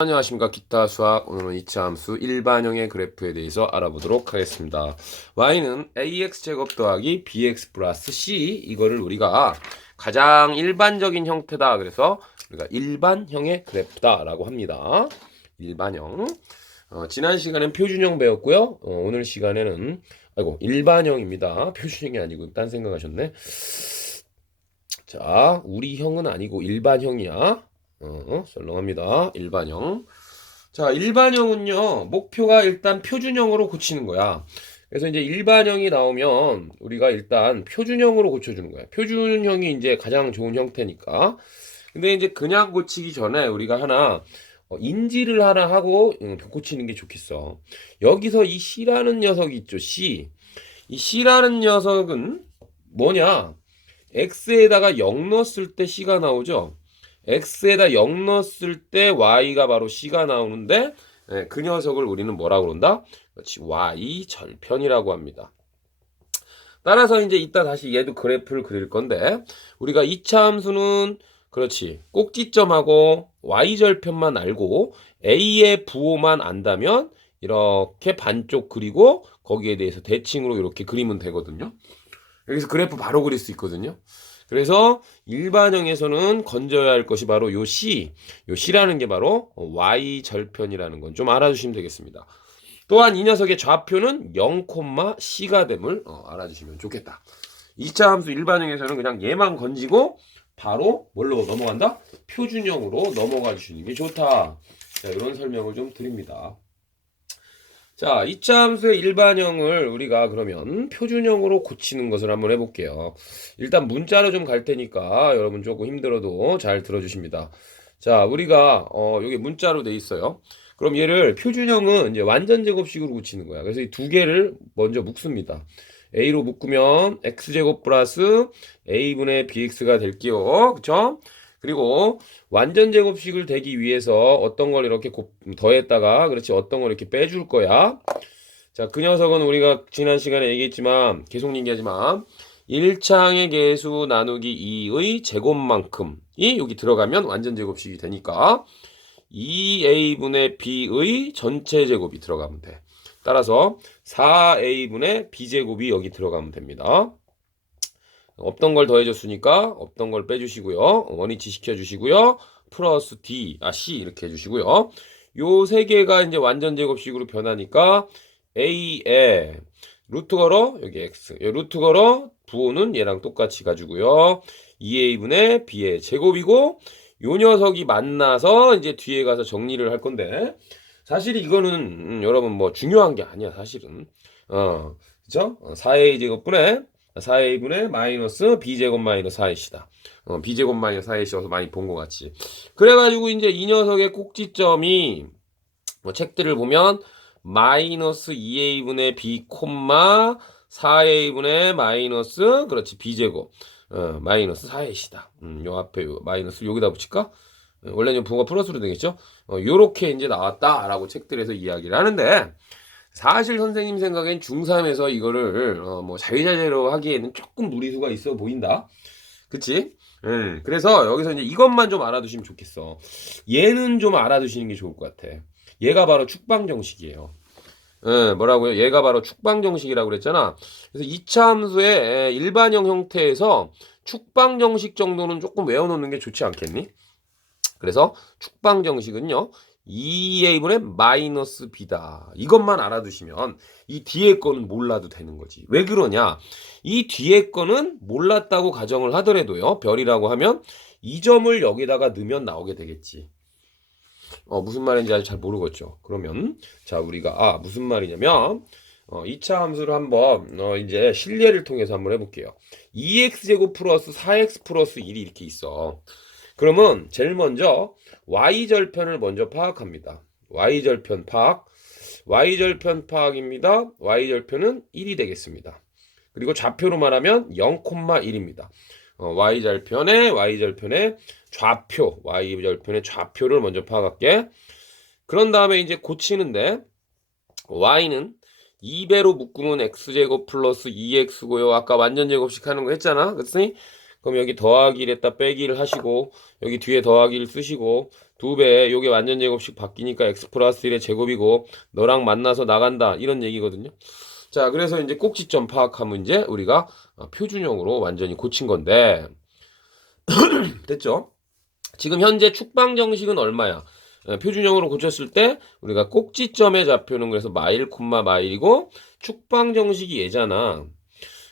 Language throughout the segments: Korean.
안녕하십니까. 기타 수학 오늘은 2차 함수 일반형의 그래프에 대해서 알아보도록 하겠습니다. y는 ax 제곱 더하기 bx 플러스 c 이거를 우리가 가장 일반적인 형태다. 그래서 우리가 일반형의 그래프다 라고 합니다. 일반형. 어, 지난 시간엔 표준형 배웠고요. 어, 오늘 시간에는 아이고 일반형입니다. 표준형이 아니고 딴 생각하셨네. 자 우리 형은 아니고 일반형이야 어, 썰렁합니다. 일반형. 자, 일반형은요, 목표가 일단 표준형으로 고치는 거야. 그래서 이제 일반형이 나오면 우리가 일단 표준형으로 고쳐주는 거야. 표준형이 이제 가장 좋은 형태니까. 근데 이제 그냥 고치기 전에 우리가 하나 어, 인지를 하나 하고 음, 고치는 게 좋겠어. 여기서 이 C라는 녀석이 있죠. C. 이 C라는 녀석은 뭐냐? X에다가 0 넣었을 때 C가 나오죠. X에다 0 넣었을 때 y가 바로 c가 나오는데 예, 그 녀석을 우리는 뭐라고 그런다? 그렇지 y 절편이라고 합니다. 따라서 이제 이따 다시 얘도 그래프를 그릴 건데 우리가 2차 함수는 그렇지 꼭지점하고 y 절편만 알고 a의 부호만 안다면 이렇게 반쪽 그리고 거기에 대해서 대칭으로 이렇게 그리면 되거든요. 여기서 그래프 바로 그릴 수 있거든요. 그래서 일반형에서는 건져야 할 것이 바로 요 C, 요 C라는 게 바로 Y 절편이라는 건 좀 알아주시면 되겠습니다. 또한 이 녀석의 좌표는 0, C가 됨을 어, 알아주시면 좋겠다. 2차 함수 일반형에서는 그냥 얘만 건지고 바로 뭘로 넘어간다? 표준형으로 넘어가 주시는 게 좋다. 자, 이런 설명을 좀 드립니다. 자, 2차 함수의 일반형을 우리가 그러면 표준형으로 고치는 것을 한번 해볼게요. 일단 문자로 좀 갈 테니까 여러분 조금 힘들어도 잘 들어주십니다. 자, 우리가 어, 여기 문자로 돼 있어요. 그럼 얘를 표준형은 이제 완전 제곱식으로 고치는 거야. 그래서 이 두 개를 먼저 묶습니다. a로 묶으면 x제곱 플러스 a분의 bx가 될게요. 그쵸? 그리고 완전 제곱식을 되기 위해서 어떤 걸 이렇게 더했다가 그렇지 어떤 걸 이렇게 빼줄 거야. 자, 그 녀석은 우리가 지난 시간에 얘기했지만 계속 얘기하지만 1창의 개수 나누기 2의 제곱만큼이 여기 들어가면 완전 제곱식이 되니까 2a분의 b의 전체 제곱이 들어가면 돼. 따라서 4a분의 b제곱이 여기 들어가면 됩니다. 없던 걸 더해줬으니까 없던 걸 빼주시고요. 원위치 시켜주시고요. 플러스 D, 아, C 이렇게 해주시고요. 요 세 개가 이제 완전 제곱식으로 변하니까 A에 루트 걸어, 여기 X. 루트 걸어, 부호는 얘랑 똑같이 가지고요. 2A분의 B의 제곱이고, 요 녀석이 만나서 이제 뒤에 가서 정리를 할 건데, 사실 이거는, 음, 여러분 뭐 중요한 게 아니야, 사실은. 어, 그죠? 4A 제곱분의 4a분의 마이너스 b제곱 마이너스 4ac다. 어, b제곱 마이너스 4ac여서 많이 본 것 같지. 그래가지고 이제 이 녀석의 꼭지점이 뭐 책들을 보면 마이너스 2a분의 b 콤마 4a분의 마이너스 그렇지 b제곱 어, 마이너스 4ac이다. 음, 요 앞에 요 마이너스 여기다 붙일까? 어, 원래는 부가 플러스로 되겠죠? 어, 요렇게 이제 나왔다라고 책들에서 이야기를 하는데 사실 선생님 생각엔 중3에서 이거를 어, 뭐 자유자재로 하기에는 조금 무리수가 있어 보인다. 그치? 음, 그래서 여기서 이제 이것만 좀 알아두시면 좋겠어. 얘는 좀 알아두시는 게 좋을 것 같아. 얘가 바로 축방 정식이에요. 예, 뭐라고요? 얘가 바로 축방 정식이라고 그랬잖아. 그래서 2차 함수의 일반형 형태에서 축방 정식 정도는 조금 외워놓는 게 좋지 않겠니? 그래서 축방 정식은요. 2a분의 마이너스 b다. 이것만 알아두시면 이 뒤에 거는 몰라도 되는 거지. 왜 그러냐? 이 뒤에 거는 몰랐다고 가정을 하더라도요. 별이라고 하면 이 점을 여기다가 넣으면 나오게 되겠지. 어, 무슨 말인지 아직 잘 모르겠죠. 그러면 자, 우리가 아, 무슨 말이냐면 어, 2차 함수를 한번 어, 이제 실례를 통해서 한번 해 볼게요. 2x제곱 플러스 4x 플러스 1이 이렇게 있어. 그러면 제일 먼저 y절편을 먼저 파악합니다. y절편 파악. y절편 파악입니다. y절편은 1이 되겠습니다. 그리고 좌표로 말하면 0,1입니다. 어, y절편의 y절편의 좌표, y절편의 좌표를 먼저 파악할게. 그런 다음에 이제 고치는데 y는 2배로 묶으면 x제곱 플러스 2x고요. 아까 완전 제곱식 하는 거 했잖아. 그랬더니 그럼 여기 더하기를 했다 빼기를 하시고 여기 뒤에 더하기를 쓰시고 두 배, 요게 완전 제곱식 바뀌니까 x 플러스 1의 제곱이고 너랑 만나서 나간다 이런 얘기거든요. 자, 그래서 이제 꼭지점 파악하면 이제 우리가 어, 표준형으로 완전히 고친 건데 됐죠? 지금 현재 축방 정식은 얼마야? 예, 표준형으로 고쳤을 때 우리가 꼭지점의 좌표는 그래서 마일 콤마 마일이고 축방 정식이 얘잖아.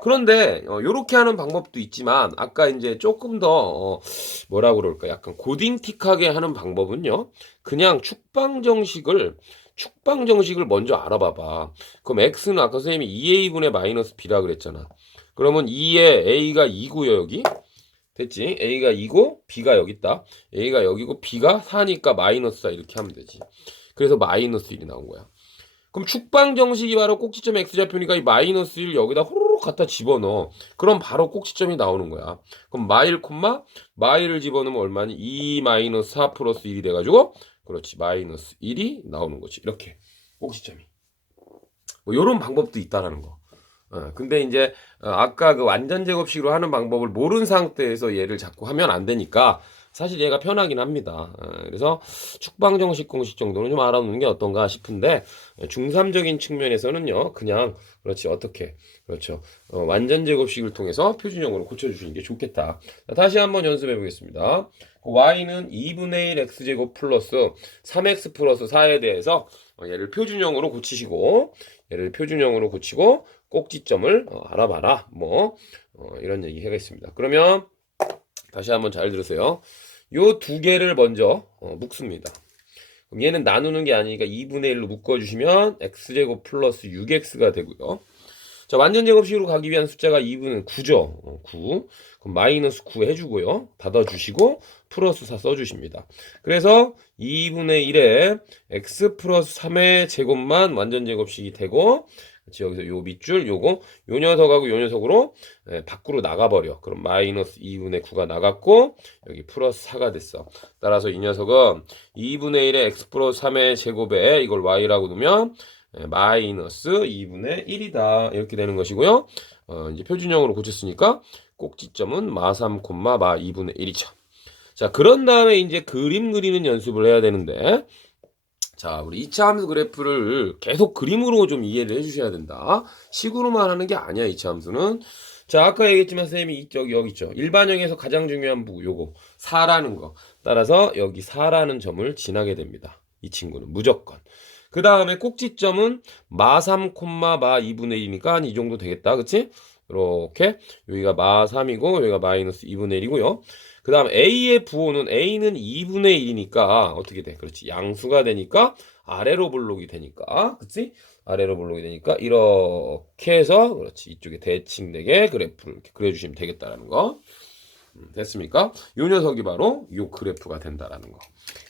그런데 어, 요렇게 하는 방법도 있지만 아까 이제 조금 더 어, 뭐라 그럴까 약간 고딩틱하게 하는 방법은요. 그냥 축방 정식을 축방 정식을 먼저 알아봐봐. 그럼 x는 아까 선생님이 2a분의 마이너스 b라 그랬잖아. 그러면 2에 a가 2고요 여기. 됐지? a가 2고 b가 여기 있다. a가 여기고 b가 4니까 마이너스 4 이렇게 하면 되지. 그래서 마이너스 1이 나온 거야. 그럼 축방 정식이 바로 꼭지점 x좌표니까 이 마이너스 1 여기다 호로록 갖다 집어넣어. 그럼 바로 꼭지점이 나오는 거야. 그럼 마일 콤마 마일을 집어넣으면 얼마니? 2 마이너스 4 플러스 1이 돼가지고 그렇지 마이너스 1이 나오는 거지. 이렇게 꼭지점이. 뭐 이런 방법도 있다라는 거. 어, 근데 이제 어, 아까 그 완전 제곱식으로 하는 방법을 모르는 상태에서 얘를 자꾸 하면 안 되니까 사실 얘가 편하긴 합니다. 어, 그래서 축방 정식 공식 정도는 좀 알아놓는 게 어떤가 싶은데 예, 중삼적인 측면에서는요 그냥 그렇지 어떻게 그렇죠 어, 완전 제곱식을 통해서 표준형으로 고쳐주시는 게 좋겠다. 자, 다시 한번 연습해 보겠습니다. y는 2분의 1 x제곱 플러스 3x 플러스 4에 대해서 어, 얘를 표준형으로 고치시고 얘를 표준형으로 고치고 꼭지점을 어, 알아봐라. 뭐 어, 이런 얘기 하겠습니다. 그러면 다시 한번 잘 들으세요. 요 두 개를 먼저 어, 묶습니다. 그럼 얘는 나누는 게 아니니까 2분의 1로 묶어주시면 x제곱 플러스 6x가 되고요. 자, 완전 제곱식으로 가기 위한 숫자가 2분은 9죠. 어, 9. 그럼 마이너스 9 해주고요. 닫아주시고 플러스 4 써주십니다. 그래서 2분의 1에 x 플러스 3의 제곱만 완전 제곱식이 되고 그렇지, 여기서 요 밑줄 요거 요 녀석하고 요 녀석으로 예, 밖으로 나가버려. 그럼 마이너스 2분의 9가 나갔고 여기 플러스 4가 됐어. 따라서 이 녀석은 2분의 1의 x 플러스 3의 제곱에 이걸 y라고 두면 예, 마이너스 2분의 1이다. 이렇게 되는 것이고요. 어, 이제 표준형으로 고쳤으니까 꼭지점은 마3, 마 2분의 1이죠. 자, 그런 다음에 이제 그림 그리는 연습을 해야 되는데 자, 우리 2차 함수 그래프를 계속 그림으로 좀 이해를 해주셔야 된다. 식으로만 하는 게 아니야, 2차 함수는. 자, 아까 얘기했지만 선생님이 이쪽 여기 있죠. 일반형에서 가장 중요한 부분 요거 4라는 거. 따라서 여기 4라는 점을 지나게 됩니다. 이 친구는 무조건. 그 다음에 꼭지점은 마3, 마 2분의 1이니까 이 정도 되겠다. 그치? 이렇게 여기가 마3이고 여기가 마이너스 2분의 1이고요. 그 다음 A의 부호는 A는 2분의 1이니까 어떻게 돼? 그렇지. 양수가 되니까 아래로 볼록이 되니까. 그치? 아래로 볼록이 되니까 이렇게 해서 그렇지. 이쪽에 대칭되게 그래프를 이렇게 그려주시면 되겠다라는 거. 음, 됐습니까? 요 녀석이 바로 요 그래프가 된다라는 거.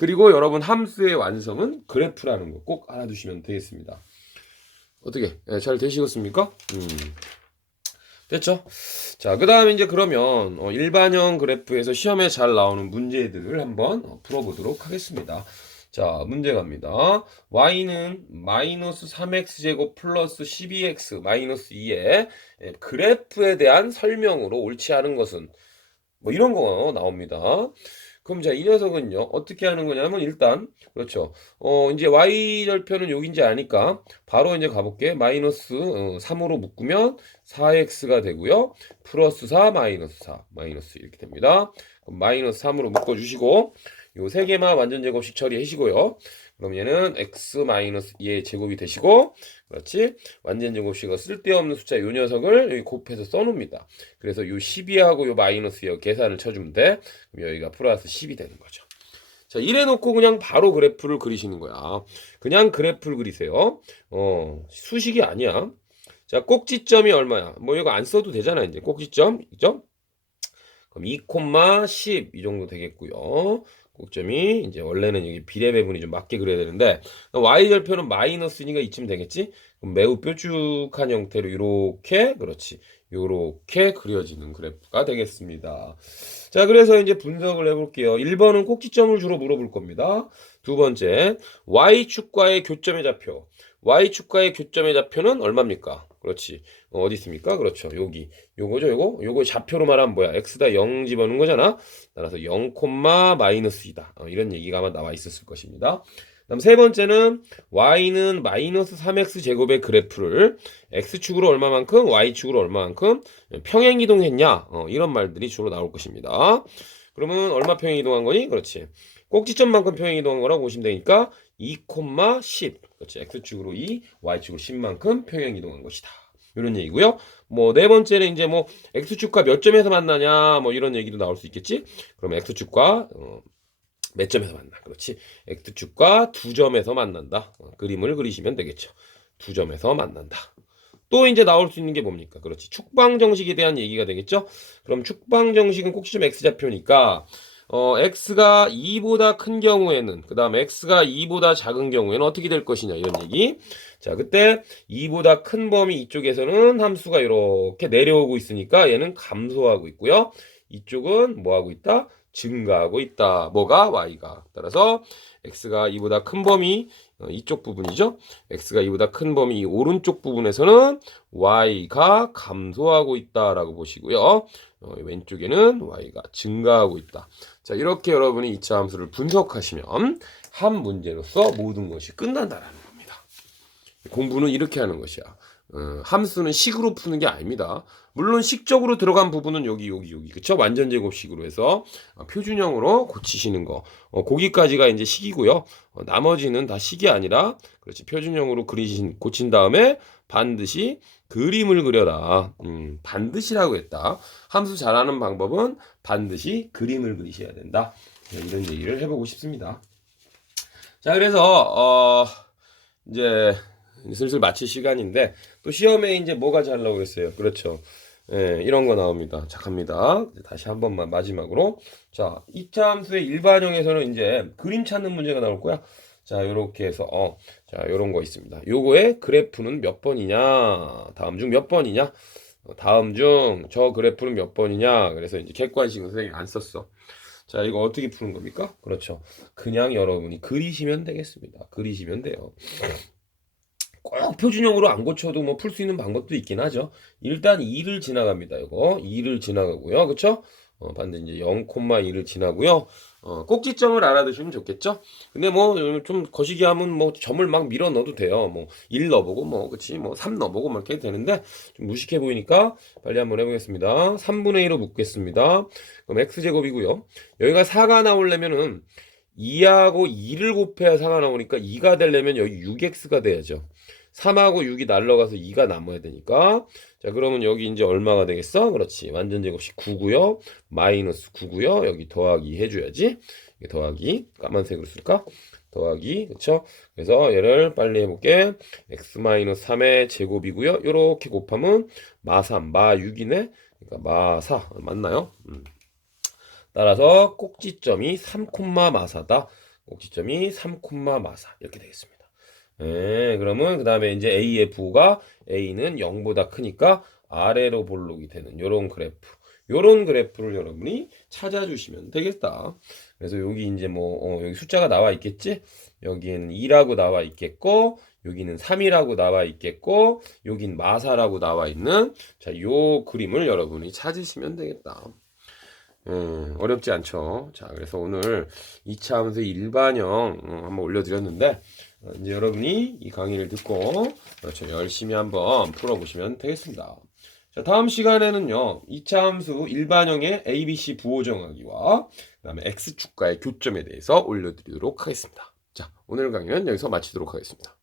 그리고 여러분 함수의 완성은 그래프라는 거 꼭 알아두시면 되겠습니다. 어떻게 예, 잘 되시겠습니까? 음. 됐죠? 자, 그 다음에 이제 그러면 어, 일반형 그래프에서 시험에 잘 나오는 문제들을 한번 어, 풀어보도록 하겠습니다. 자, 문제 갑니다. y는 마이너스 3x제곱 플러스 12x 마이너스 2의 예, 그래프에 대한 설명으로 옳지 않은 것은 뭐 이런 거 나옵니다. 그럼 자, 이 녀석은요, 어떻게 하는 거냐면, 일단, 그렇죠. 어, 이제 y절표는 여기인지 아니까, 바로 이제 가볼게. 마이너스 어, 3으로 묶으면 4x가 되고요. 플러스 4, 마이너스 4, 마이너스 이렇게 됩니다. 그럼 마이너스 3으로 묶어주시고, 요 세 개만 완전 제곱식 처리하시고요. 그럼 얘는 x 마이너스 2의 제곱이 되시고, 그렇지? 완전 제곱식은 쓸데없는 숫자 요 녀석을 여기 곱해서 써놓습니다. 그래서 요 12하고 요 마이너스 여 계산을 쳐주면 돼. 그럼 여기가 플러스 10이 되는 거죠. 자, 이래 놓고 그냥 바로 그래프를 그리시는 거야. 그냥 그래프를 그리세요. 어, 수식이 아니야. 자, 꼭지점이 얼마야? 뭐 이거 안 써도 되잖아, 이제. 꼭지점, 그죠? 그럼 2,10이 정도 되겠고요. 꼭점이 이제 원래는 여기 비례 배분이 좀 맞게 그려야 되는데 y 절표는 마이너스니까 이쯤 되겠지? 매우 뾰족한 형태로 이렇게 그렇지 이렇게 그려지는 그래프가 되겠습니다. 자 그래서 이제 분석을 해볼게요. 1번은 꼭지점을 주로 물어볼 겁니다. 두 번째 y축과의 교점의 좌표 y축과의 교점의 좌표는 얼마입니까? 그렇지. 어, 어디 있습니까? 그렇죠. 여기. 요거죠, 요거. 요거 좌표로 말하면 뭐야? x다 0 집어넣은 거잖아. 따라서 0, 마이너스 2다. 어, 이런 얘기가 아마 나와 있었을 것입니다. 그다음 세 번째는 y는 마이너스 3x 제곱의 그래프를 x축으로 얼마만큼, y축으로 얼마만큼 평행 이동했냐? 어, 이런 말들이 주로 나올 것입니다. 그러면 얼마 평행 이동한 거니? 그렇지. 꼭지점만큼 평행 이동한 거라고 보시면 되니까 2,10. 그렇지. x축으로 2, y축으로 10만큼 평행 이동한 것이다. 이런 얘기고요. 뭐 네 번째는 이제 뭐 x축과 몇 점에서 만나냐 뭐 이런 얘기도 나올 수 있겠지. 그럼 x축과 어, 몇 점에서 만나? 그렇지. x축과 두 점에서 만난다. 어, 그림을 그리시면 되겠죠. 두 점에서 만난다. 또 이제 나올 수 있는 게 뭡니까? 그렇지. 축방 정식에 대한 얘기가 되겠죠. 그럼 축방 정식은 꼭지점 x 좌표니까 어, x가 2보다 큰 경우에는 그 다음 x가 2보다 작은 경우에는 어떻게 될 것이냐 이런 얘기. 자, 그때 2보다 큰 범위 이쪽에서는 함수가 이렇게 내려오고 있으니까 얘는 감소하고 있고요. 이쪽은 뭐 하고 있다? 증가하고 있다. 뭐가 y가. 따라서 x가 2보다 큰 범위 어, 이쪽 부분이죠. x가 2보다 큰 범위 이 오른쪽 부분에서는 y가 감소하고 있다라고 보시고요. 어, 왼쪽에는 y가 증가하고 있다. 자, 이렇게 여러분이 이차 함수를 분석하시면 한 문제로서 모든 것이 끝난다라는 겁니다. 공부는 이렇게 하는 것이야. 어, 함수는 식으로 푸는 게 아닙니다. 물론 식적으로 들어간 부분은 여기 여기 여기 그쵸 완전 제곱식으로 해서 어, 표준형으로 고치시는 거 어, 거기까지가 이제 식이고요. 어, 나머지는 다 식이 아니라 그렇지 표준형으로 그리신 고친 다음에 반드시 그림을 그려라. 음, 반드시라고 했다. 함수 잘하는 방법은 반드시 그림을 그리셔야 된다. 네, 이런 얘기를 해보고 싶습니다. 자 그래서 어, 이제 슬슬 마칠 시간인데 또 시험에 이제 뭐가 잘 나오고 있어요. 그렇죠. 예, 이런 거 나옵니다. 자, 갑니다. 다시 한 번만 마지막으로. 자, 2차 함수의 일반형에서는 이제 그림 찾는 문제가 나올 거야. 자, 요렇게 해서, 어, 자, 요런 거 있습니다. 요거의 그래프는 몇 번이냐? 다음 중 몇 번이냐? 어, 다음 중 저 그래프는 몇 번이냐? 그래서 이제 객관식은 선생님이 안 썼어. 자, 이거 어떻게 푸는 겁니까? 그렇죠. 그냥 여러분이 그리시면 되겠습니다. 그리시면 돼요. 꼭 표준형으로 안 고쳐도 뭐 풀 수 있는 방법도 있긴 하죠. 일단 2를 지나갑니다. 이거 2를 지나가고요. 그쵸? 어, 반대 이제 0,2를 지나고요. 어, 꼭지점을 알아두시면 좋겠죠? 근데 뭐 좀 거시기 하면 뭐 점을 막 밀어 넣어도 돼요. 뭐 1 넣어보고 뭐 그치 뭐 3 넣어보고 막 이렇게 되는데 좀 무식해 보이니까 빨리 한번 해보겠습니다. 3분의 1로 묶겠습니다. 그럼 x제곱이고요. 여기가 4가 나오려면은 2하고 2를 곱해야 4가 나오니까 2가 되려면 여기 6x가 돼야죠. 3하고 6이 날라가서 2가 남아야 되니까. 자 그러면 여기 이제 얼마가 되겠어? 그렇지. 완전 제곱식 9고요. 마이너스 9고요. 여기 더하기 해줘야지. 더하기. 까만색으로 쓸까? 더하기. 그쵸? 그래서 얘를 빨리 해볼게. x 마이너스 3의 제곱이고요. 요렇게 곱하면 마3 마6이네. 그러니까 마4 맞나요? 음. 따라서 꼭지점이 3, 마사다. 꼭지점이 3, 마사. 이렇게 되겠습니다. 네, 그러면 그 다음에 이제 AF가 A는 0보다 크니까 아래로 볼록이 되는 요런 그래프. 요런 그래프를 여러분이 찾아주시면 되겠다. 그래서 여기 이제 뭐, 어, 여기 숫자가 나와 있겠지? 여기에는 2라고 나와 있겠고, 여기는 3이라고 나와 있겠고, 여긴 마사라고 나와 있는, 자, 요 그림을 여러분이 찾으시면 되겠다. 음, 어렵지 않죠. 자, 그래서 오늘 2차 함수 일반형 음, 한번 올려드렸는데, 어, 이제 여러분이 이 강의를 듣고 그렇죠. 열심히 한번 풀어보시면 되겠습니다. 자, 다음 시간에는요, 2차 함수 일반형의 ABC 부호 정하기와 그 다음에 X축과의 교점에 대해서 올려드리도록 하겠습니다. 자, 오늘 강의는 여기서 마치도록 하겠습니다.